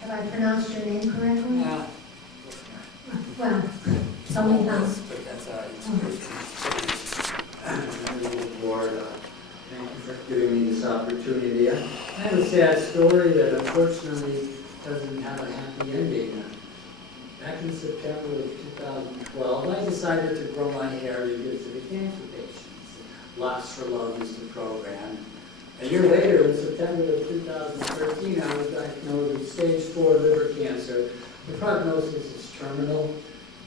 Have I pronounced your name correctly? Yeah. Well, somebody else. But that's all right. Members of the board, thank you for giving me this opportunity. I have a sad story that unfortunately doesn't have a happy ending. Back in September of 2012, I decided to grow my hair to give to the cancer patients. Lots for Love is the program. A year later, in September of 2013, I was diagnosed with stage 4 liver cancer. The prognosis is terminal,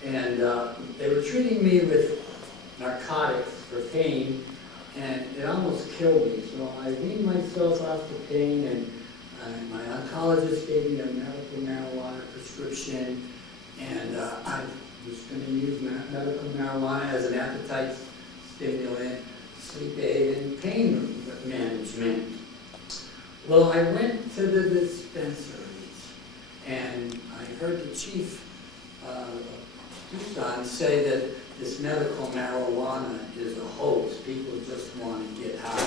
and they were treating me with narcotics for pain, and it almost killed me. So I weaned myself off the pain, and my oncologist gave me a medical marijuana prescription, and I was going to use medical marijuana as an appetite stimulant, sleep aid, and pain management. Well, I went to the dispensaries, and I heard the chief Tucson say that this medical marijuana is a hoax. People just want to get high.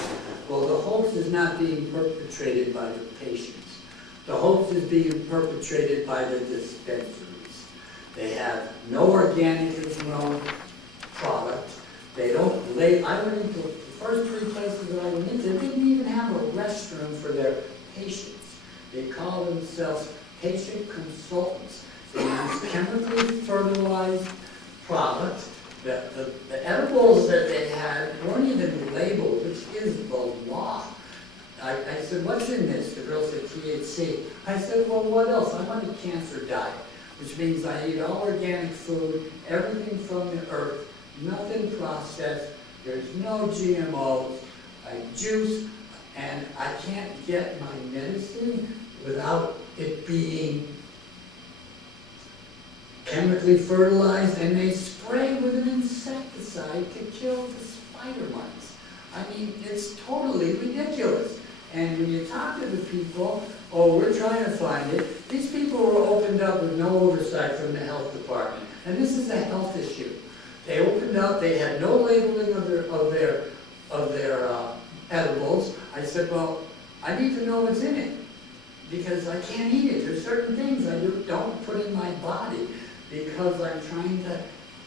Well, the hoax is not being perpetrated by the patients. The hoax is being perpetrated by the dispensaries. They have no organically grown product. They don't lay. I went into the first 3 places that I went into, they didn't even have a restroom for their patients. They call themselves patient consultants. They use chemically fertilized product. The edibles that they had weren't even labeled, which is the law. I said, what's in this? The girl said, THC. I said, well, what else? I'm on a cancer diet, which means I eat all organic food, everything from the earth, nothing processed, there's no GMOs, I juice, and I can't get my medicine without it being chemically fertilized, and they spray with an insecticide to kill the spider mites. I mean, it's totally ridiculous. And when you talk to the people, oh, we're trying to find it, these people were opened up with no oversight from the health department. And this is a health issue. They opened up, they had no labeling of their edibles. I said, well, I need to know what's in it, because I can't eat it. There's certain things I don't put in my body because I'm trying to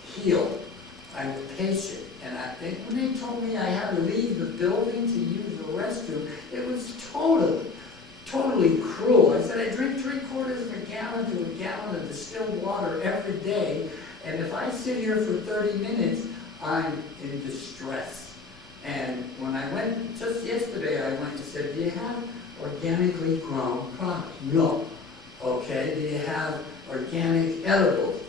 heal. I'm a patient. And I think when they told me I had to leave the building to use the restroom, it was totally cruel. I said, I drink 3/4 of a gallon to a gallon of distilled water every day, and if I sit here for 30 minutes, I'm in distress. And when I went, just yesterday, I went and said, do you have organically grown product? No. Okay, do you have organic edibles?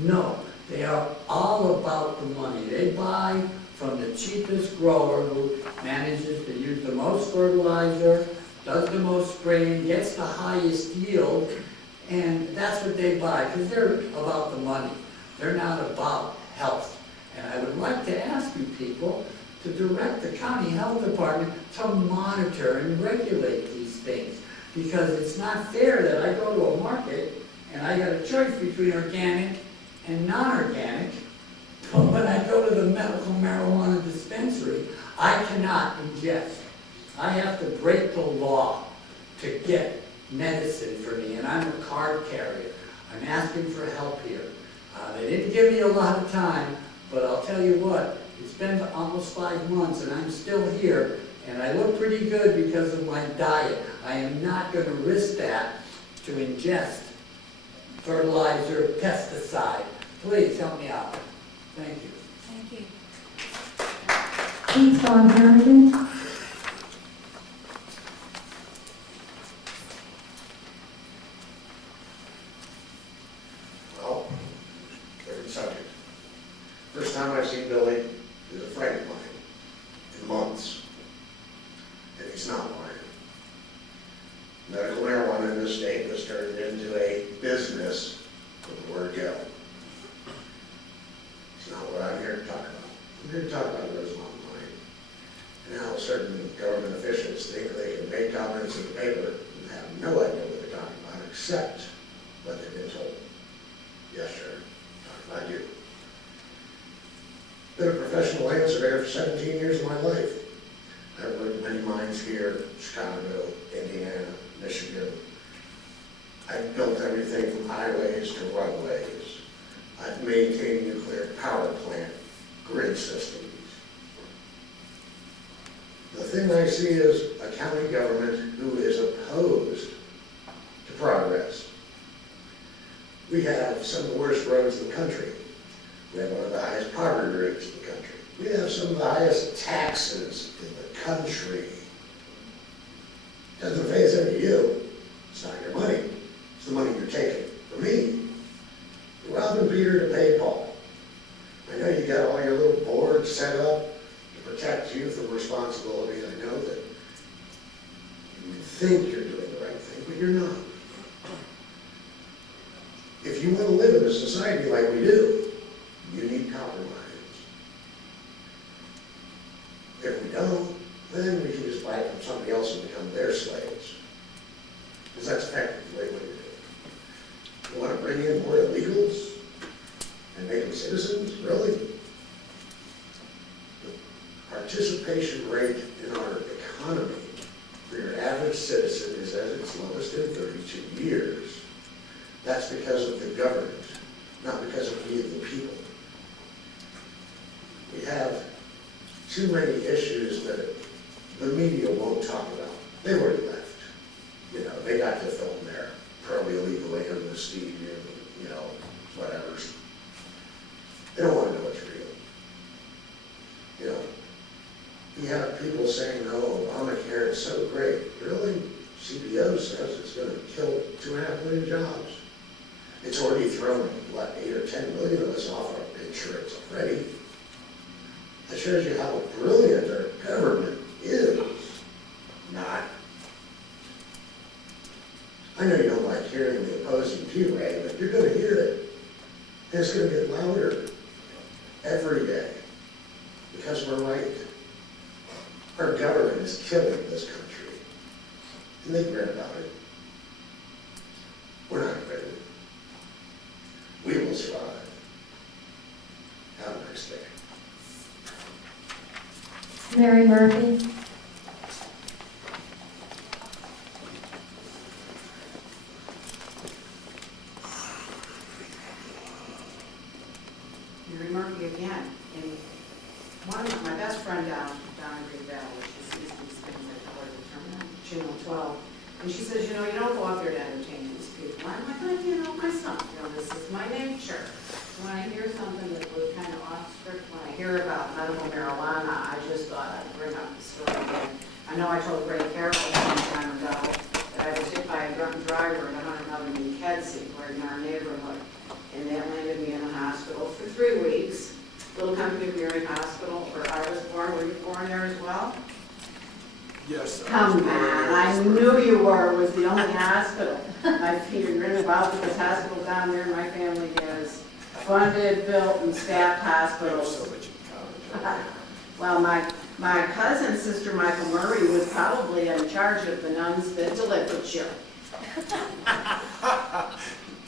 No. They are all about the money. They buy from the cheapest grower who manages to use the most fertilizer, does the most spraying, gets the highest yield, and that's what they buy, because they're about the money. They're not about health. And I would like to ask you people to direct the county health department to monitor and regulate these things, because it's not fair that I go to a market and I got a choice between organic and non-organic, but when I go to the medical marijuana dispensary, I cannot ingest. I have to break the law to get medicine for me, and I'm a card carrier. I'm asking for help here. They didn't give me a lot of time, but I'll tell you what, it's been almost 5 months and I'm still here, and I look pretty good because of my diet. I am not going to risk that to ingest fertilizer, pesticide. Please help me out. Thank you. Thank you. Keith Von Harrigan. Well, favorite subject. First time I've seen Billy is a friend of mine in months, and he's not lying. Medical marijuana in this state was turned into a business with the word go. It's not what I'm here to talk about. I'm here to talk about Rosemont Mine and how certain government officials think they can make comments in the paper and have no idea what they're talking about except what they've been told. Yes, sir. Talking about you. Been a professional land surveyor for 17 years of my life. I've worked in many mines here, Chicago, Indiana, Michigan. I I've built everything from highways to runways. I've maintained nuclear power plant grid systems. The thing I see is a county government who is opposed to progress. We have some of the worst roads in the country. We have one of the highest poverty rates in the country. We have some of the highest taxes in the country. Doesn't phase any of you. It's not your money. It's the money you're taking. For me, you're robbing Peter to pay Paul. I know you got all your little boards set up to protect you from responsibility. I know that you think you're doing the right thing, but you're not. If you want to live in a society like we do, you need compromise. If we don't, then we can just buy it from somebody else and become their slaves. Because that's effectively what you do. You want to bring in more illegals and make them citizens? Really? The participation rate in our economy for your average citizen is at its lowest in 32 years. That's because of the government, not because of we the people. We have too many issues that the media won't talk about. They already left. You know, they got to film their probably illegally in the stadium, you know, whatever. They don't want to know what's real. You know, you have people saying, "Oh, Obamacare is so great." Really? CBO says it's going to kill 2.5 million jobs. It's already thrown, what, 8 or 10 million of us off our insurance already. That shows you how brilliant our government is. Not. I know you don't like hearing the opposing view, Ray, but you're going to hear it. And it's going to get louder every day because we're right. Our government is killing this country. And they read about it. We're not ready. We will survive. Have a nice day. Mary Murphy. Mary Murphy again. And my best friend down in Green Valley, she sees these things, I tell her to turn on Channel 12. And she says, you don't go out there to entertain these people. I'm like, I can't help myself. This is my nature. When I hear something that was kind of off script, when I hear about medical marijuana, I just thought I'd bring up the story again. I know I told Ray Carroll some time ago that I was hit by a drunken driver in 111 in Kedzie, right in our neighborhood. And that landed me in the hospital for 3 weeks. Little Company Community Hospital, where I was born. Were you born there as well? Yes. Come on, I knew you were. It was the only hospital. I figured written about because hospital down there, my family has funded, built, and staffed hospitals. So much in common. Well, my cousin, Sister Michael Murray, was probably in charge of the nuns that delivered you.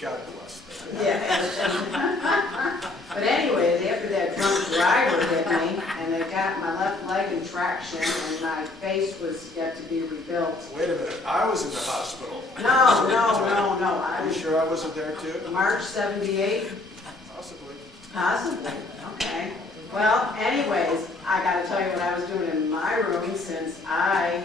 God bless them. Yeah. But anyways, after that drunk driver hit me, and they got my left leg in traction, and my face was yet to be rebuilt. Wait a minute, I was in the hospital. No. I Are you was sure I wasn't there too? March 78. Possibly. Possibly, okay. Well, anyways, I gotta tell you what I was doing in my room since I